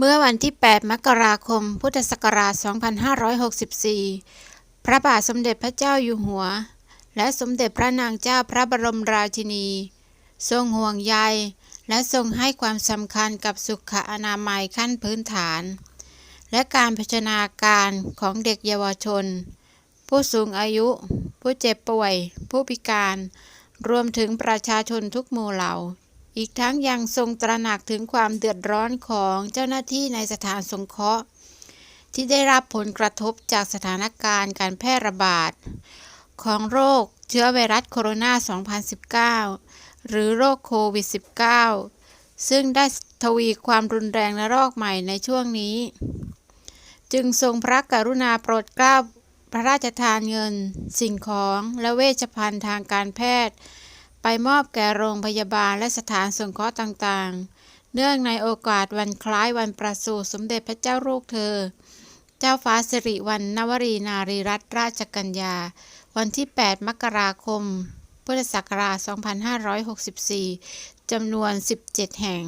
เมื่อวันที่ 8 มกราคม พุทธศักราช 2564 พระบาทสมเด็จพระเจ้าอยู่หัว และสมเด็จพระนางเจ้าพระบรมราชินี ทรงห่วงใย และทรงให้ความสำคัญกับสุขอนามัยขั้นพื้นฐาน และการพัฒนาการของเด็กเยาวชน ผู้สูงอายุ ผู้เจ็บป่วย ผู้พิการ รวมถึงประชาชนทุกหมู่เหล่า อีกทั้งยังทรงตระหนักถึงความเดือดร้อนของเจ้าหน้าที่ในสถานสงเคราะห์ ที่ได้รับผลกระทบจากสถานการณ์การแพร่ระบาด ของโรคเชื้อไวรัสโคโรนา 2019 หรือโรคโควิด -19 ซึ่งได้ทวีความรุนแรงและรอกใหม่ในช่วงนี้ จึงทรงพระกรุณาโปรดเกล้าพระราชทานเงิน สิ่งของและเวชภัณฑ์ทางการแพทย์ ไปมอบแก่โรงพยาบาลและสถานสงเคราะห์ต่างๆ เนื่องในโอกาสวันคล้ายวันประสูติสมเด็จพระเจ้าลูกเธอ เจ้าฟ้าสิริวัณณวรีนารีรัตนราชกัญญา วันที่ 8 มกราคม พุทธศักราช 2564 จำนวน 17 แห่ง